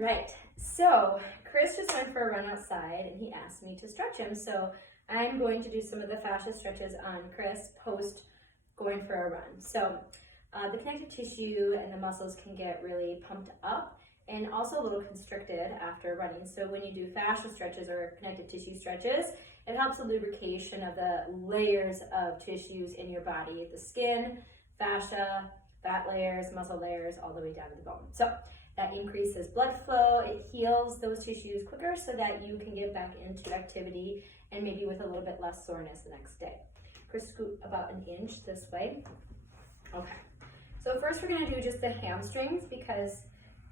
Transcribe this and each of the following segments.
right, so Chris just went for a run outside and he asked me to stretch him. So I'm going to do some of the fascia stretches on Chris post going for a run. So the connective tissue and the muscles can get really pumped up and also a little constricted after running. So when you do fascia stretches or connective tissue stretches, it helps the lubrication of the layers of tissues in your body, the skin, fascia, fat layers, muscle layers, all the way down to the bone. So that increases blood flow, it heals those tissues quicker so that you can get back into activity and maybe with a little bit less soreness the next day. Chris, scoot about an inch this way. Okay, so first we're gonna do just the hamstrings because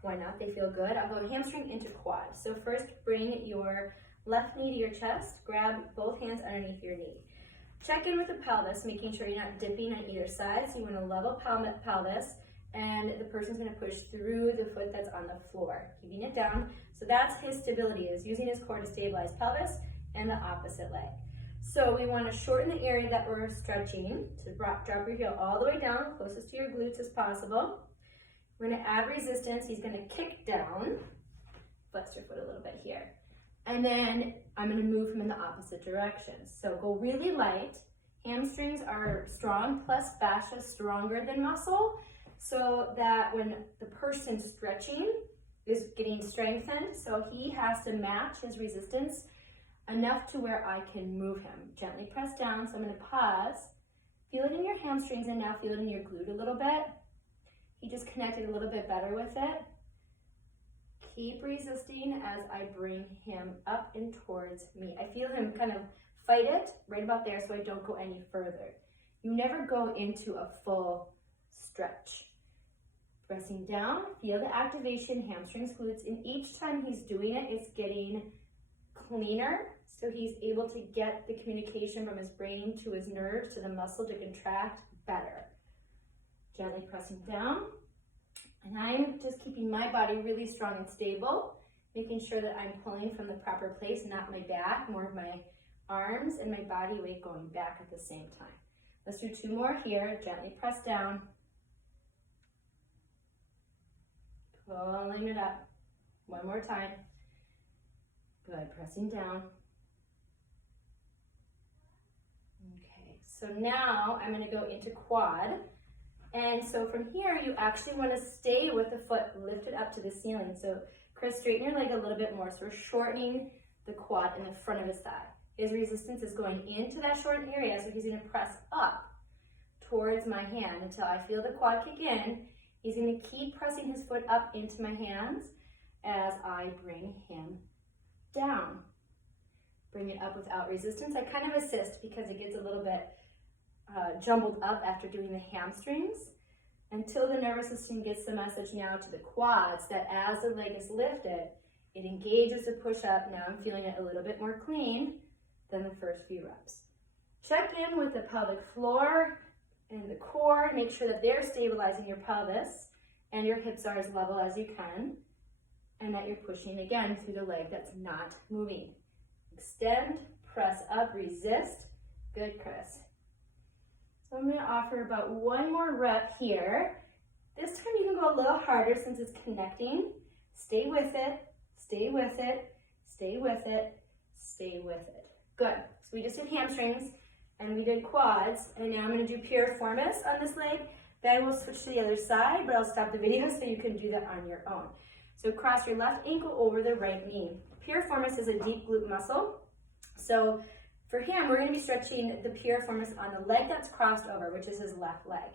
why not? They feel good. I'll go hamstring into quad. So first bring your left knee to your chest, grab both hands underneath your knee. Check in with the pelvis, making sure you're not dipping on either side. So you want to level pelvis, and the person's going to push through the foot that's on the floor, keeping it down. So that's his stability, is using his core to stabilize pelvis and the opposite leg. So we want to shorten the area that we're stretching. So drop your heel all the way down, closest to your glutes as possible. We're going to add resistance. He's going to kick down. Flex your foot a little bit here. And then I'm going to move him in the opposite direction. So go really light. Hamstrings are strong, plus fascia stronger than muscle, so that when the person stretching is getting strengthened, so he has to match his resistance enough to where I can move him. Gently press down. So I'm going to pause. Feel it in your hamstrings and now feel it in your glute a little bit. He just connected a little bit better with it. Keep resisting as I bring him up and towards me. I feel him kind of fight it right about there so I don't go any further. You never go into a full stretch. Pressing down, feel the activation, hamstrings, glutes, and each time he's doing it, it's getting cleaner. So he's able to get the communication from his brain to his nerves to the muscle to contract better. Gently pressing down. And I'm just keeping my body really strong and stable, making sure that I'm pulling from the proper place, not my back, more of my arms and my body weight going back at the same time. Let's do 2 more here. Gently press down. Pulling it up. 1 more time. Good, pressing down. Okay, so now I'm gonna go into quad. And so from here, you actually want to stay with the foot lifted up to the ceiling. So Chris, straighten your leg a little bit more. So we're shortening the quad in the front of his thigh. His resistance is going into that shortened area, so he's going to press up towards my hand until I feel the quad kick in. He's going to keep pressing his foot up into my hands as I bring him down. Bring it up without resistance. I kind of assist because it gets a little bit jumbled up after doing the hamstrings until the nervous system gets the message now to the quads that as the leg is lifted, it engages the push up. Now I'm feeling it a little bit more clean than the first few reps. Check in with the pelvic floor and the core. Make sure that they're stabilizing your pelvis and your hips are as level as you can, and that you're pushing again through the leg that's not moving. Extend, press up, resist. Good, Chris. So I'm going to offer about 1 more rep here. This time you can go a little harder since it's connecting. Stay with it, stay with it, stay with it, stay with it. Good. So we just did hamstrings and we did quads, and now I'm going to do piriformis on this leg. Then we'll switch to the other side, but I'll stop the video so you can do that on your own. So cross your left ankle over the right knee. Piriformis is a deep glute muscle. So for him, we're going to be stretching the piriformis on the leg that's crossed over, which is his left leg.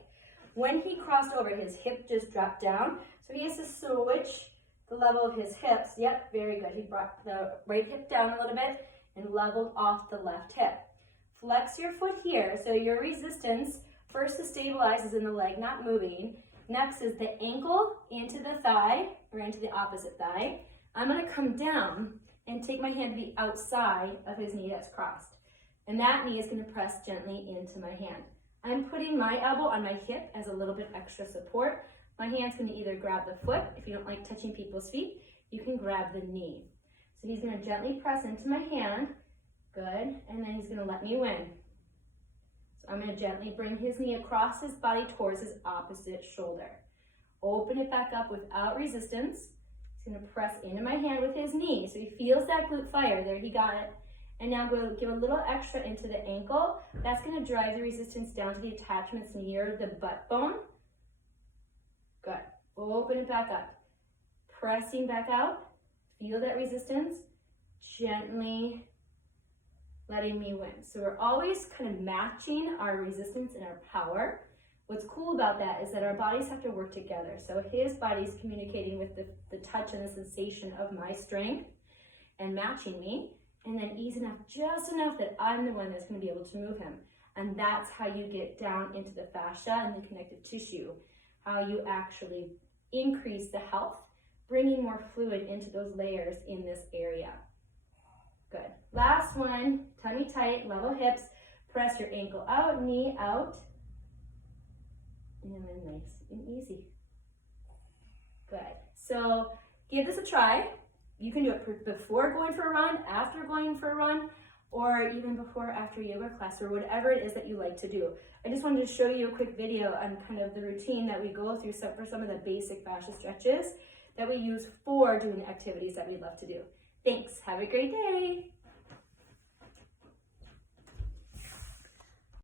When he crossed over, his hip just dropped down. So he has to switch the level of his hips. Yep, very good. He brought the right hip down a little bit and leveled off the left hip. Flex your foot here. So your resistance, first to stabilize is in the leg, not moving. Next is the ankle into the thigh, or into the opposite thigh. I'm going to come down and take my hand to the outside of his knee that's crossed. And that knee is going to press gently into my hand. I'm putting my elbow on my hip as a little bit extra support. My hand's going to either grab the foot. If you don't like touching people's feet, you can grab the knee. So he's going to gently press into my hand. Good. And then he's going to let me win. So I'm going to gently bring his knee across his body towards his opposite shoulder. Open it back up without resistance. He's gonna press into my hand with his knee. So he feels that glute fire. There, he got it. And now go give a little extra into the ankle. That's gonna drive the resistance down to the attachments near the butt bone. Good. Open it back up. Pressing back out. Feel that resistance. Gently letting me win. So we're always kind of matching our resistance and our power. What's cool about that is that our bodies have to work together. So his body's communicating with the touch and the sensation of my strength and matching me, and then ease enough, just enough that I'm the one that's going to be able to move him. And that's how you get down into the fascia and the connective tissue, how you actually increase the health, bringing more fluid into those layers in this area. Good. Last one, tummy tight, level hips, press your ankle out, knee out, and then nice and easy. Good. So give this a try. You can do it before going for a run, after going for a run, or even before or after yoga class, or whatever it is that you like to do. I just wanted to show you a quick video on kind of the routine that we go through for some of the basic fascia stretches that we use for doing the activities that we love to do. Thanks. Have a great day.